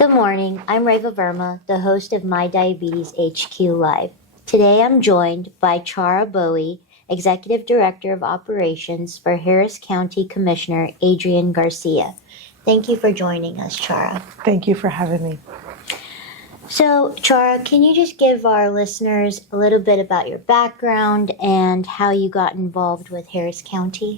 Good morning. I'm Reva Verma, the host of My Diabetes HQ Live. Today I'm joined by Chara Bowie, Executive Director of Operations for Harris County Commissioner Adrian Garcia. Thank you for joining us, Chara. Thank you for having me. So, Chara, can you just give our listeners a little bit about your background and how you got involved with Harris County?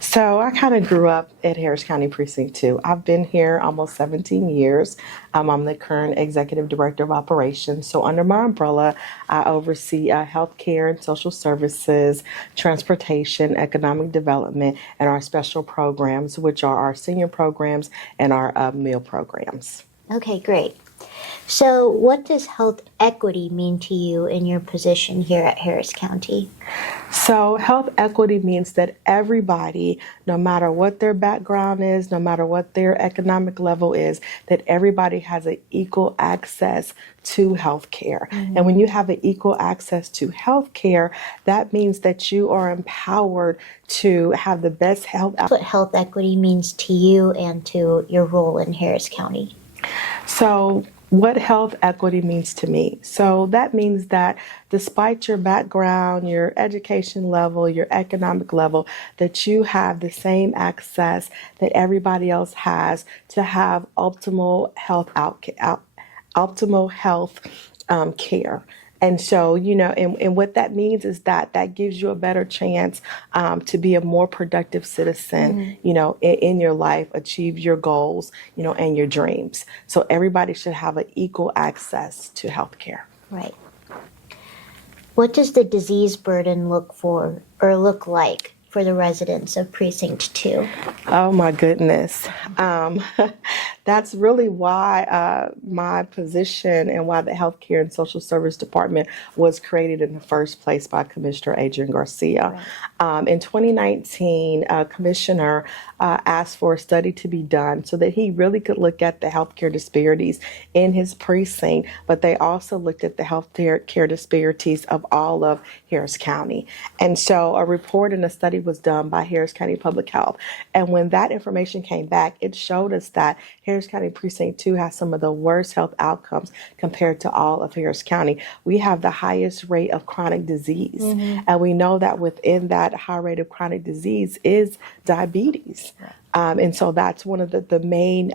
So I kind of grew up at Harris County Precinct 2. I've been here almost 17 years. I'm the current Executive Director of Operations. So under my umbrella, I oversee healthcare and social services, transportation, economic development, and our special programs, which are our senior programs and our meal programs. Okay, great. So what does health equity mean to you in your position here at Harris County? So health equity means that everybody, no matter what their background is, no matter what their economic level is, that everybody has an equal access to health care. Mm-hmm. And when you have an equal access to health care, that means that you are empowered to have the best health. What health equity means to you and to your role in Harris County? So what health equity means to me. So that means that despite your background, your education level, your economic level, that you have the same access that everybody else has to have optimal health care. And so, and what that means is that gives you a better chance to be a more productive citizen, mm-hmm. In your life, achieve your goals, and your dreams. So everybody should have an equal access to healthcare. Right. What does the disease burden look like for the residents of Precinct 2? Oh my goodness. That's really why my position and why the Healthcare and Social Service Department was created in the first place by Commissioner Adrian Garcia. Right. In 2019, Commissioner asked for a study to be done so that he really could look at the healthcare disparities in his precinct, but they also looked at the healthcare disparities of all of Harris County. And so a report and a study was done by Harris County Public Health. And when that information came back, it showed us that Harris County Precinct 2 has some of the worst health outcomes compared to all of Harris County. We have the highest rate of chronic disease. Mm-hmm. And we know that within that high rate of chronic disease is diabetes. And so that's one of the main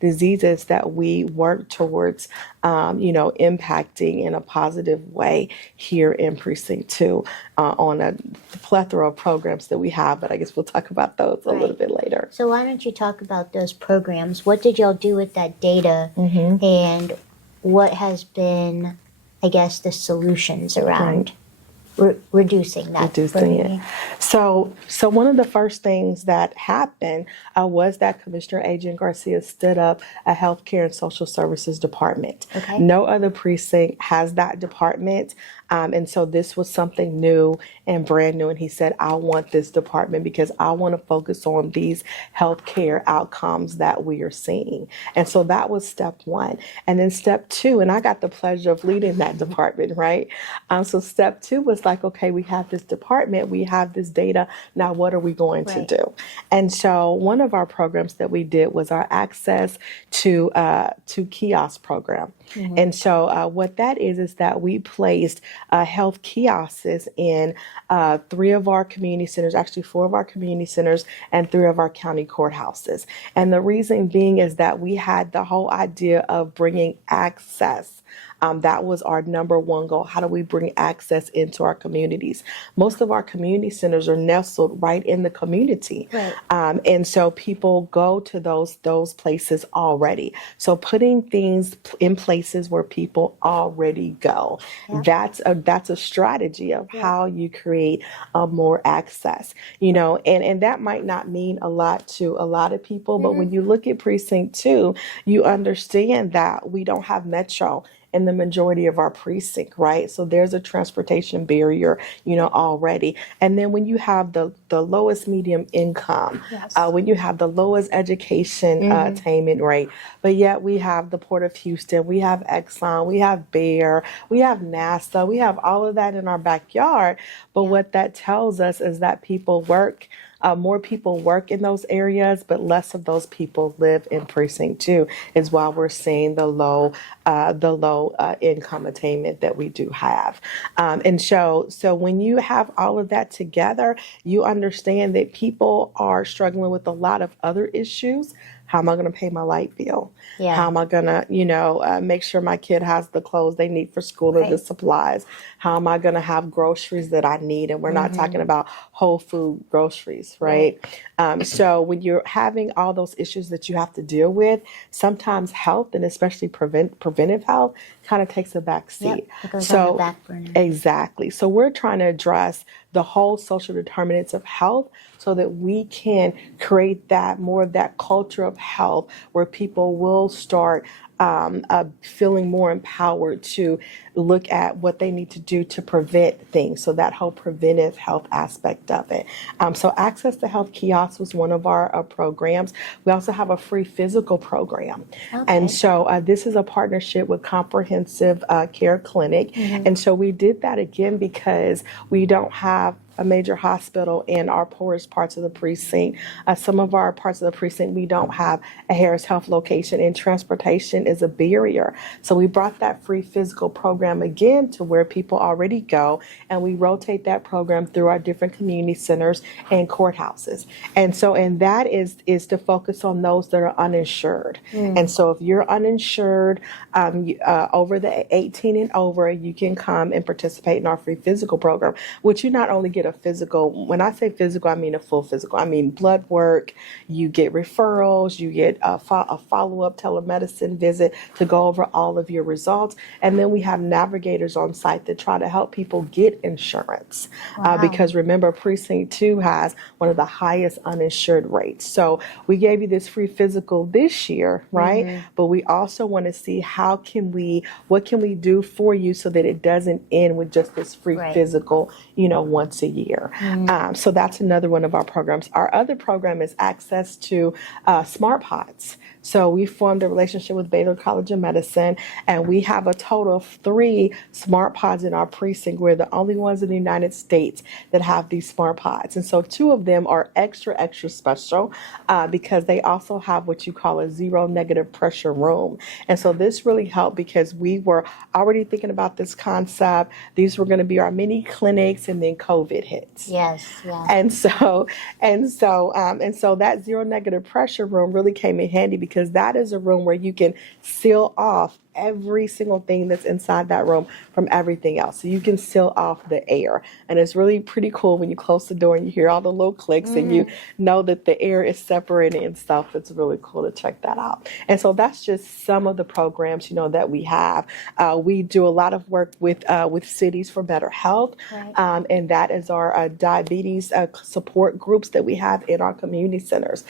diseases that we work towards, impacting in a positive way here in Precinct 2 on a plethora of programs that we have. But I guess we'll talk about those a little bit later. So why don't you talk about those programs? What did y'all do with that data? Mm-hmm. And what has been, I guess, the solutions around reducing it. So one of the first things that happened was that Commissioner Adrian Garcia stood up a healthcare and social services department. Okay. No other precinct has that department. And so this was something new and brand new. And he said, I want this department because I want to focus on these healthcare outcomes that we are seeing. And so that was step one. And then step two, and I got the pleasure of leading that department, right? So step two was like, okay, we have this department, we have this data. Now, what are we going to do? And so one of our programs that we did was our access to kiosks program. Mm-hmm. And so what that is that we placed health kiosks in 3 of our community centers, actually 4 of our community centers and 3 of our county courthouses. And the reason being is that we had the whole idea of bringing access. That was our number one goal. How do we bring access into our communities? Most of our community centers are nestled right in the community. Right. And so people go to those places already. So putting things in places where people already go, that's a strategy of how you create more access, and that might not mean a lot to a lot of people, but when you look at Precinct 2, you understand that we don't have Metro in the majority of our precinct, right? So there's a transportation barrier, already. And then when you have the lowest medium income, when you have the lowest education attainment rate, but yet we have the Port of Houston, we have Exxon, we have Bayer, we have NASA, we have all of that in our backyard. But what that tells us is that people work More people work in those areas, but less of those people live in precinct 2, is why we're seeing the low income attainment that we do have. So when you have all of that together, you understand that people are struggling with a lot of other issues. How am I going to pay my light bill? Yeah. How am I going to, make sure my kid has the clothes they need for school or the supplies? How am I going to have groceries that I need? And we're not talking about whole food groceries, right? So when you're having all those issues that you have to deal with, sometimes health, and especially preventive health, kind of takes a back seat. Yep, it goes on the back burner. Exactly. So we're trying to address the whole social determinants of health so that we can create that more of that culture of health where people will start feeling more empowered to look at what they need to do to prevent things. So that whole preventive health aspect of it. So Access to Health Kiosks was one of our programs. We also have a free physical program. And so this is a partnership with Comprehensive Care Clinic. And so we did that again because we don't have a major hospital in our poorest parts of the precinct. Some of our parts of the precinct, we don't have a Harris Health location, and transportation is a barrier. So we brought that free physical program again to where people already go, and we rotate that program through our different community centers and courthouses. And that is to focus on those that are uninsured. And so if you're uninsured, over the 18 and over, you can come and participate in our free physical program, which you not only get a physical. When I say physical, I mean a full physical. I mean blood work, you get referrals, you get a follow-up telemedicine visit to go over all of your results. And then we have navigators on site that try to help people get insurance. Because remember, Precinct 2 has one of the highest uninsured rates. So we gave you this free physical this year, right? But we also want to see what can we do for you so that it doesn't end with just this free physical, once a year. So that's another one of our programs. Our other program is access to smart pods. So we formed a relationship with Baylor College of Medicine, and we have a total of 3 smart pods in our precinct. We're the only ones in the United States that have these smart pods. And so 2 of them are extra special because they also have what you call a zero negative pressure room. And so this really helped because we were already thinking about this concept. These were going to be our mini clinics, and then COVID hits. Yes. And so that zero negative pressure room really came in handy because that is a room where you can seal off every single thing that's inside that room from everything else. So you can seal off the air. And it's really pretty cool when you close the door and you hear all the little clicks and you know that the air is separating and stuff. It's really cool to check that out. And so that's just some of the programs, that we have. We do a lot of work with Cities for Better Health. And that is our diabetes support groups that we have in our community centers.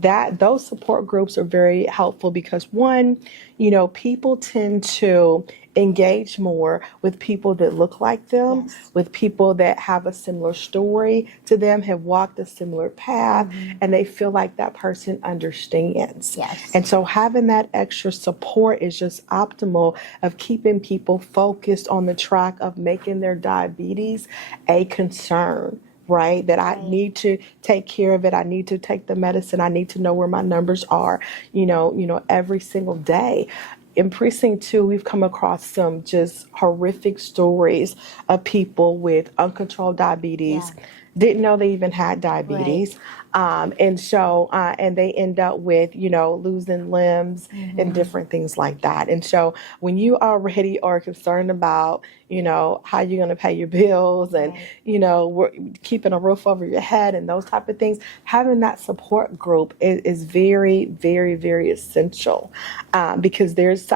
Those support groups are very helpful because one, people tend to engage more with people that look like them, with people that have a similar story to them, have walked a similar path, and they feel like that person understands. And so having that extra support is just optimal of keeping people focused on the track of making their diabetes a concern. Right? That I need to take care of it. I need to take the medicine. I need to know where my numbers are, every single day. In Precinct 2, we've come across some just horrific stories of people with uncontrolled diabetes, didn't know they even had diabetes. And they end up with, losing limbs and different things like that. And so when you already are concerned about, how you're going to pay your bills and, keeping a roof over your head and those type of things, having that support group is very, very, very essential because there's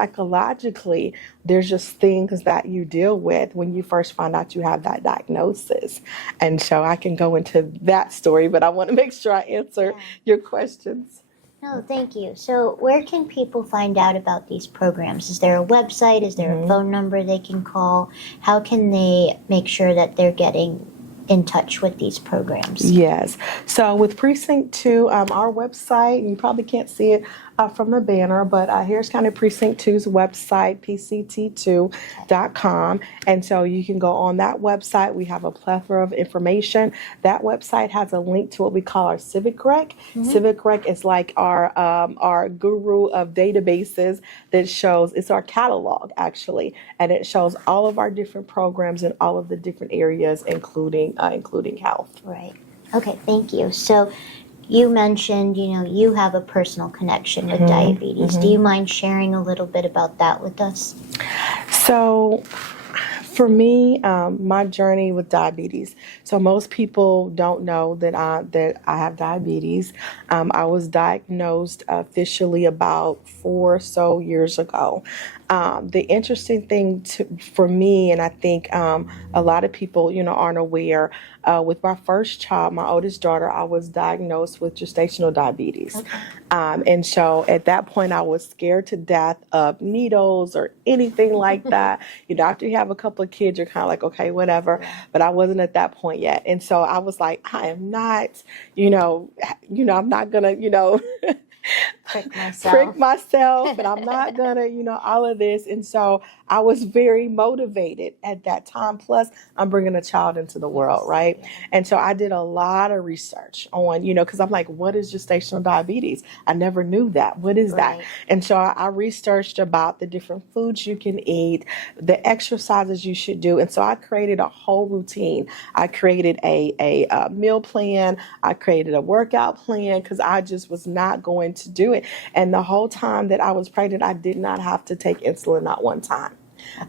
just things that you deal with when you first find out you have that diagnosis. And so I can go into that story, but I want to make sure I answer your questions. No, thank you. So where can people find out about these programs? Is there a website? Is there a phone number they can call? How can they make sure that they're getting in touch with these programs? Yes. So with Precinct 2, our website, and you probably can't see it from the banner, but Harris County Precinct 2's website, pct2.com. And so you can go on that website. We have a plethora of information. That website has a link to what we call our Civic Rec. Civic Rec is like our guru of databases that shows, it's our catalog actually, and it shows all of our different programs in all of the different areas, including health. Right. Okay, thank you. So you mentioned, you have a personal connection with diabetes. Do you mind sharing a little bit about that with us? So for me, my journey with diabetes. So most people don't know that I have diabetes. I was diagnosed officially about 4 or so years ago. The interesting thing for me, and I think a lot of people, aren't aware, with my first child, my oldest daughter, I was diagnosed with gestational diabetes. Okay. And so at that point, I was scared to death of needles or anything like that. After you have a couple of kids, you're kind of like, okay, whatever. But I wasn't at that point yet. And so I was like, I am not, I'm not going to, prick myself, and I'm not gonna, all of this. And so I was very motivated at that time. Plus, I'm bringing a child into the world, right? Yeah. And so I did a lot of research on, because I'm like, what is gestational diabetes? I never knew that. What is that? And so I researched about the different foods you can eat, the exercises you should do. And so I created a whole routine. I created a meal plan. I created a workout plan because I just was not going to do it. And the whole time that I was pregnant, I did not have to take insulin, not one time.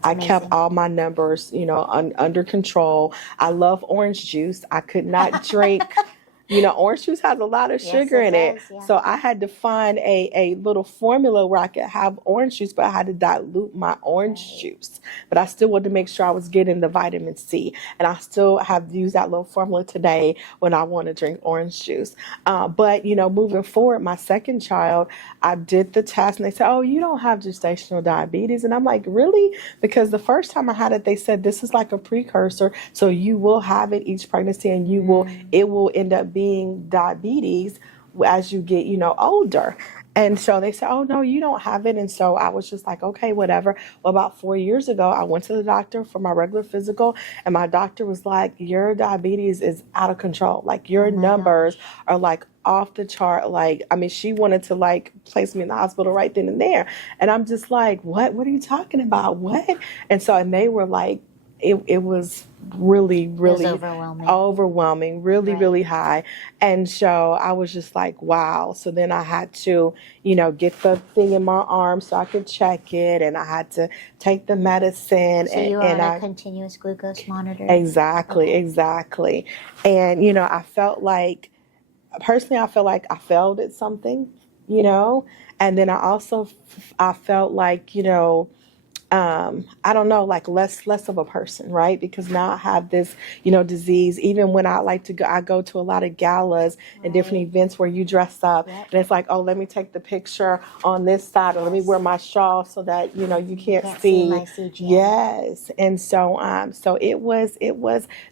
I kept all my numbers, under control. I love orange juice. I could not drink. Orange juice has a lot of sugar in it. Yeah. So I had to find a little formula where I could have orange juice, but I had to dilute my orange juice. But I still wanted to make sure I was getting the vitamin C. And I still have used that little formula today when I want to drink orange juice. But, moving forward, my second child, I did the test and they said, oh, you don't have gestational diabetes. And I'm like, really? Because the first time I had it, they said this is like a precursor. So you will have it each pregnancy and it will end up being diabetes as you get, older. And so they said, oh, no, you don't have it. And so I was just like, okay, whatever. Well, about 4 years ago, I went to the doctor for my regular physical, and my doctor was like, your diabetes is out of control. Like, your numbers are like off the chart. Like, she wanted to place me in the hospital right then and there. And I'm just like, what are you talking about? What? And they were like, it was really, really overwhelming, really, really high. And so I was just like, wow. So then I had to, get the thing in my arm so I could check it, and I had to take the medicine. So you were on a continuous glucose monitor? Exactly. And, I felt like, personally, I failed at something, and then I felt like, I don't know, like less of a person, right? Because now I have this, disease. Even when I go to a lot of galas and different events where you dress up, and it's like, oh, let me take the picture on this side, or let me wear my shawl so that you can't see my CGM. Yes, and so it was.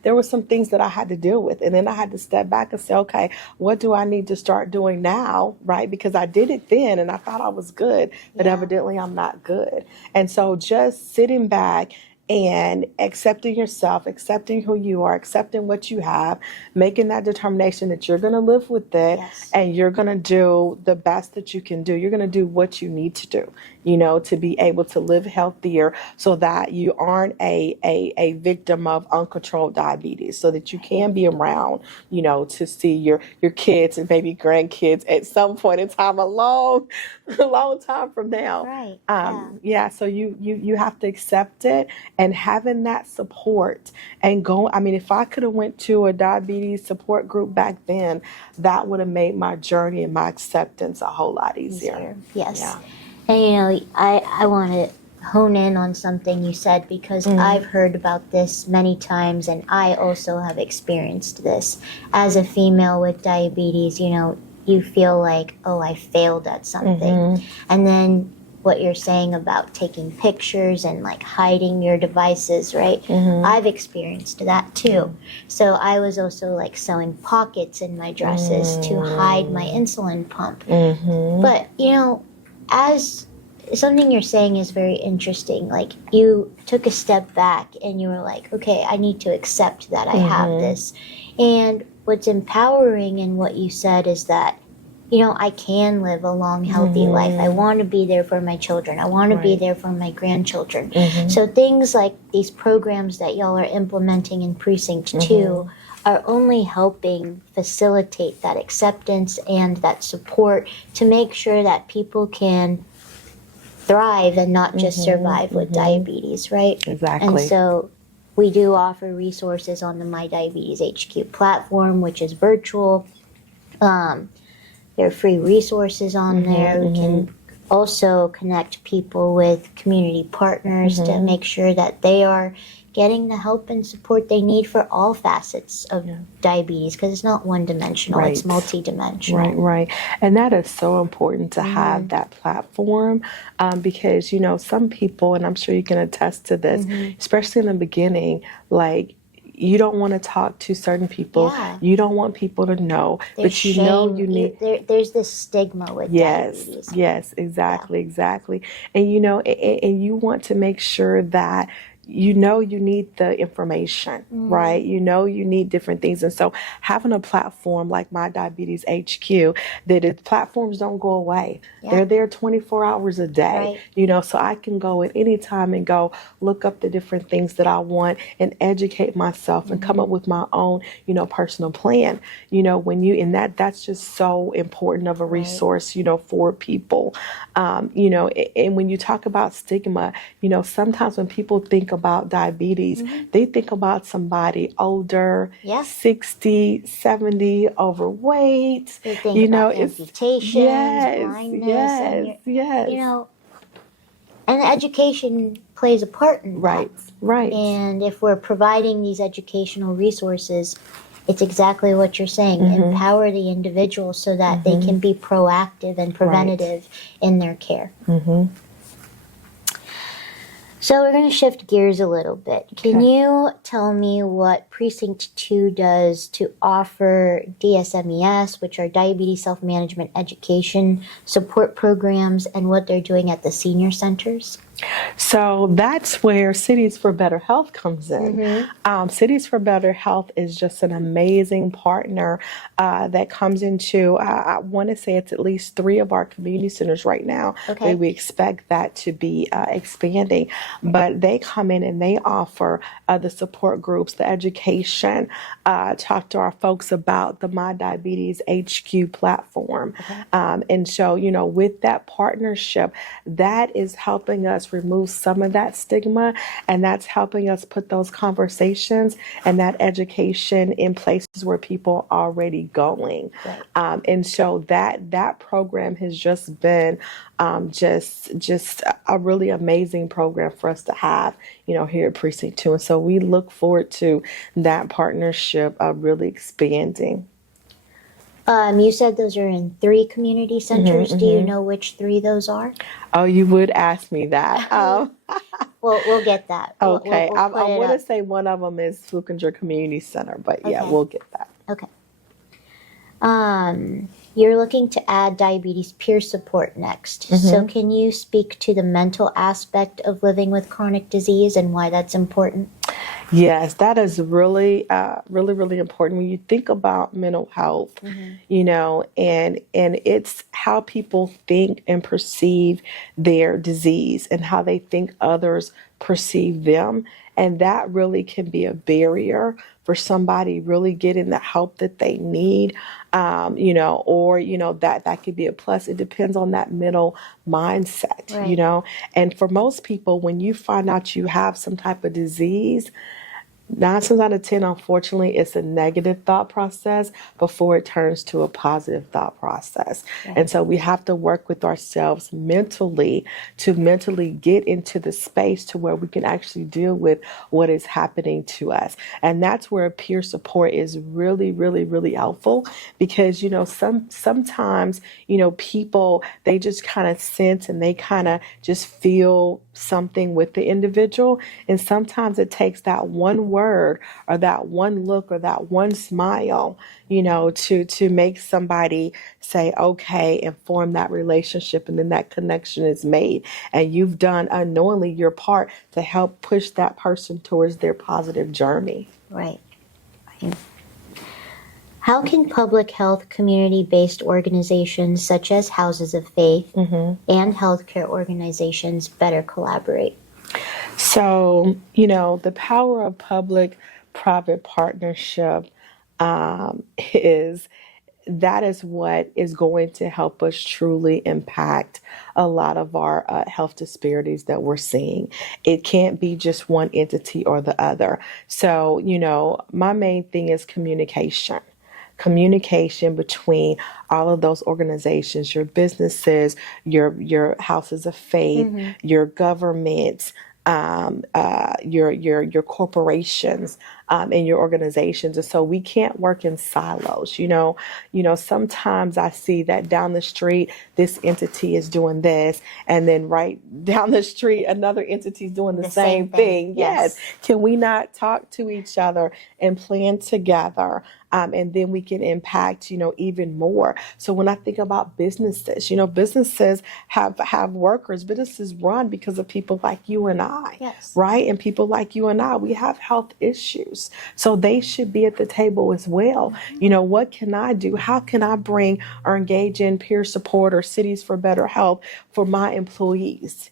There were some things that I had to deal with, and then I had to step back and say, okay, what do I need to start doing now, right? Because I did it then, and I thought I was good, but evidently I'm not good, and so just sitting back and accepting yourself, accepting who you are, accepting what you have, making that determination that you're going to live with it, and you're going to do the best that you can do. You're going to do what you need to do, to be able to live healthier so that you aren't a victim of uncontrolled diabetes, so that you can be around, to see your kids and maybe grandkids at some point in time, a long time from now. Right. So you have to accept it. And having that support and if I could have went to a diabetes support group back then, that would have made my journey and my acceptance a whole lot easier. Yes. Yeah. And, I want to hone in on something you said, because I've heard about this many times, and I also have experienced this. As a female with diabetes, you feel like, oh, I failed at something. And then what you're saying about taking pictures and like hiding your devices, right? I've experienced that too. So I was also like sewing pockets in my dresses to hide my insulin pump. But, you know, as something you're saying is very interesting. Like, you took a step back and you were like, okay, I need to accept that I have this. And what's empowering in what you said is that, you know, I can live a long, healthy life. I want to be there for my children. I want to be there for my grandchildren. So things like these programs that y'all are implementing in Precinct 2 are only helping facilitate that acceptance and that support to make sure that people can thrive and not just survive with diabetes, right? Exactly. And so we do offer resources on the My Diabetes HQ platform, which is virtual. There are free resources on there. We can also connect people with community partners to make sure that they are getting the help and support they need for all facets of diabetes, because it's not one-dimensional, it's multi-dimensional. Right. And that is so important to have that platform, because, you know, some people, and I'm sure you can attest to this, especially in the beginning, like, you don't want to talk to certain people. You don't want people to know, There's but you shame. know you need. There's this stigma with diabetes. Yes, exactly. And you know, and you want to make sure that you know you need the information, right? You know you need different things. And so having a platform like My Diabetes HQ, that platforms don't go away. They're there 24 hours a day, you know, so I can go at any time and go look up the different things that I want and educate myself and come up with my own, you know, personal plan. You know, when you, and that's just so important of a resource, you know, for people. You know, and when you talk about stigma, you know, sometimes when people think about diabetes, they think about somebody older, 60, 70, overweight. They think you about know, amputations, blindness, and you know, and education plays a part in that. Right. And if we're providing these educational resources, it's exactly what you're saying. Empower the individual so that they can be proactive and preventative in their care. So we're going to shift gears a little bit. Can you tell me what Precinct 2 does to offer DSMES, which are Diabetes Self-Management Education Support Programs, and what they're doing at the senior centers? So that's where Cities for Better Health comes in. Cities for Better Health is just an amazing partner that comes into, I want to say it's at least 3 of our community centers right now. We expect that to be expanding. But they come in and they offer the support groups, the education, talk to our folks about the My Diabetes HQ platform. And so, you know, with that partnership, that is helping us remove some of that stigma, and that's helping us put those conversations and that education in places where people are already going. And so that program has just been just a really amazing program for us to have, you know, here at Precinct 2. And so we look forward to that partnership really expanding. You said those are in 3 community centers. Do you know which 3 those are? Oh, you would ask me that. Well, we'll get that. Okay. We'll I want to say one of them is Flukinger Community Center, but yeah, we'll get that. Okay. You're looking to add diabetes peer support next. So can you speak to the mental aspect of living with chronic disease and why that's important? Yes, that is really, really important when you think about mental health, you know, and it's how people think and perceive their disease and how they think others perceive them. And that really can be a barrier for somebody really getting the help that they need, you know, or, you know, that could be a plus. It depends on that mental mindset, you know. And for most people, when you find out you have some type of disease, 9 times out of 10, unfortunately, it's a negative thought process before it turns to a positive thought process. Right. And so we have to work with ourselves mentally to mentally get into the space to where we can actually deal with what is happening to us. And that's where peer support is really, really, really helpful because, sometimes, people, they just kind of sense and they kind of just feel something with the individual. And sometimes it takes that one word or that one look or that one smile, to make somebody say, okay, and form that relationship. And then that connection is made. And you've done unknowingly your part to help push that person towards their positive journey. Right. How can public health community-based organizations such as Houses of Faith and healthcare organizations better collaborate? So, the power of public-private partnership is what is going to help us truly impact a lot of our health disparities that we're seeing. It can't be just one entity or the other. So, my main thing is communication between all of those organizations, your businesses, your houses of faith, your governments, your corporations, and your organizations. And so we can't work in silos. Sometimes I see that down the street, this entity is doing this, and then right down the street, another entity is doing the same thing. Yes. Can we not talk to each other and plan together? And then we can impact, even more. So when I think about businesses, businesses have workers. Businesses run because of people like you and I, right? And people like you and I, we have health issues. So they should be at the table as well. What can I do? How can I bring or engage in peer support or cities for better health for my employees?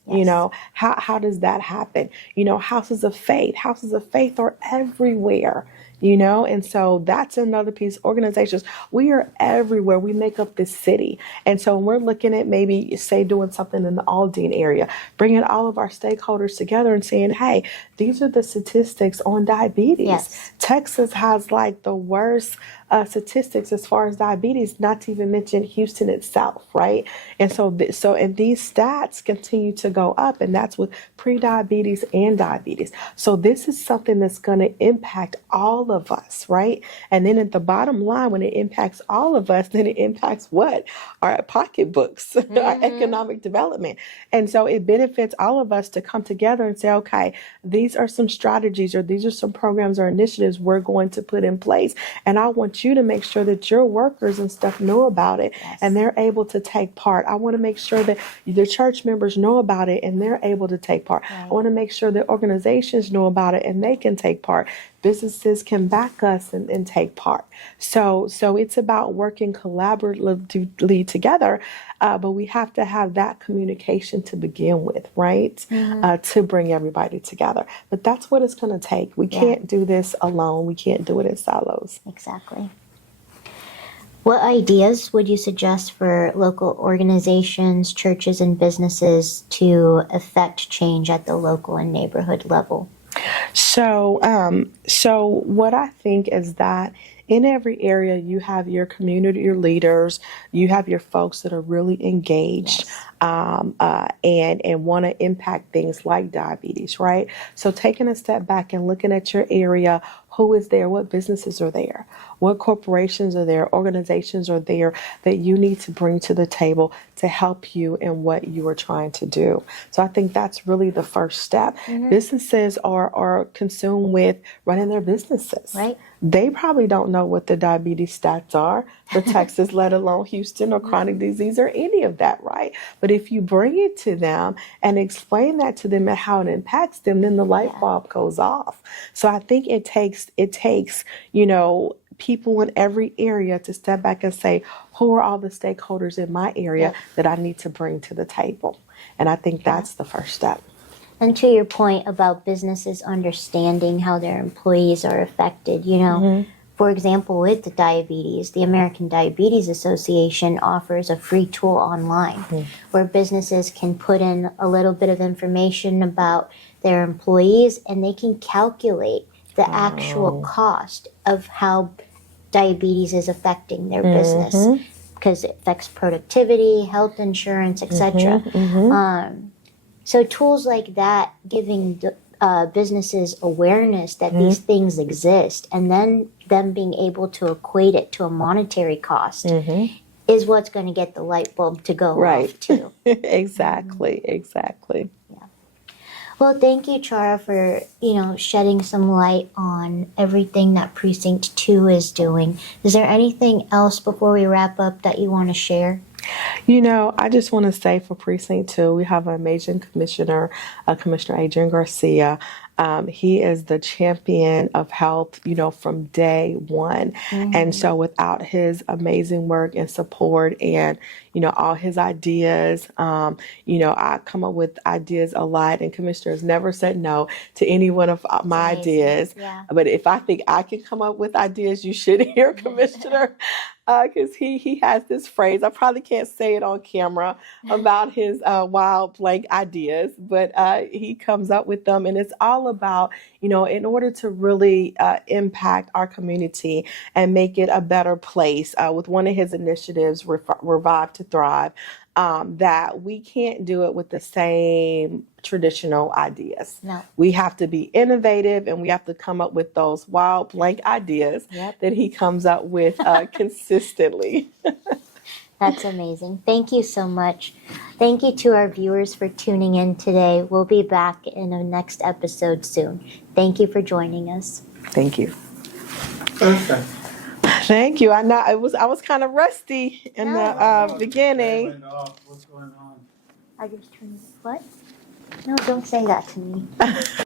How does that happen? Houses of faith are everywhere. And so that's another piece. Organizations, we are everywhere. We make up this city. And so when we're looking at maybe, say, doing something in the Aldine area, bringing all of our stakeholders together and saying, hey, these are the statistics on diabetes. Texas has like the worst statistics as far as diabetes, not to even mention Houston itself, right? And so and these stats continue to go up, and that's with pre-diabetes and diabetes. So this is something that's going to impact all of us, right? And then at the bottom line, when it impacts all of us, then it impacts what? Our pocketbooks, our economic development. And so it benefits all of us to come together and say, okay, these are some strategies or these are some programs or initiatives we're going to put in place. And I want you to make sure that your workers and stuff know about it and they're able to take part. I want to make sure that the church members know about it and they're able to take part. I want to make sure that organizations know about it and they can take part. Businesses can back us and take part. So it's about working collaboratively together, but we have to have that communication to begin with, right? To bring everybody together. But that's what it's going to take. We can't do this alone. We can't do it in silos. Exactly. What ideas would you suggest for local organizations, churches, and businesses to affect change at the local and neighborhood level? So what I think is that in every area, you have your community, your leaders, you have your folks that are really engaged and want to impact things like diabetes, right? So taking a step back and looking at your area, who is there? What businesses are there? What corporations are there? Organizations are there that you need to bring to the table to help you in what you are trying to do? So I think that's really the first step. Businesses are consumed with running their businesses. Right. They probably don't know what the diabetes stats are for Texas, let alone Houston or chronic disease or any of that, right? But if you bring it to them and explain that to them and how it impacts them, then the light bulb goes off. So I think it takes, people in every area to step back and say, who are all the stakeholders in my area that I need to bring to the table? And I think that's the first step. And to your point about businesses understanding how their employees are affected, for example, with the diabetes, the American Diabetes Association offers a free tool online where businesses can put in a little bit of information about their employees and they can calculate the actual cost of how diabetes is affecting their business, because it affects productivity, health insurance, etc. So tools like that, giving businesses awareness that these things exist, and then them being able to equate it to a monetary cost, is what's going to get the light bulb to go off too. Exactly. Well, thank you, Chara, for shedding some light on everything that Precinct 2 is doing. Is there anything else before we wrap up that you want to share? I just want to say for Precinct 2, we have an amazing commissioner, Commissioner Adrian Garcia. He is the champion of health, from day one. And so without his amazing work and support and, all his ideas, I come up with ideas a lot, and commissioners never said no to any one of my ideas. Yeah. But if I think I can come up with ideas, you should hear Commissioner, because he has this phrase. I probably can't say it on camera about his wild blank ideas, but he comes up with them, and it's all about, in order to really impact our community and make it a better place, with one of his initiatives, Revive to Thrive, that we can't do it with the same traditional ideas. No. We have to be innovative, and we have to come up with those wild blank ideas that he comes up with consistently. That's amazing. Thank you so much. Thank you to our viewers for tuning in today. We'll be back in the next episode soon. Thank you for joining us. Thank you. Okay. Thank you. I know I was kind of rusty in the beginning. What's going on? I just turned what? No, don't say that to me.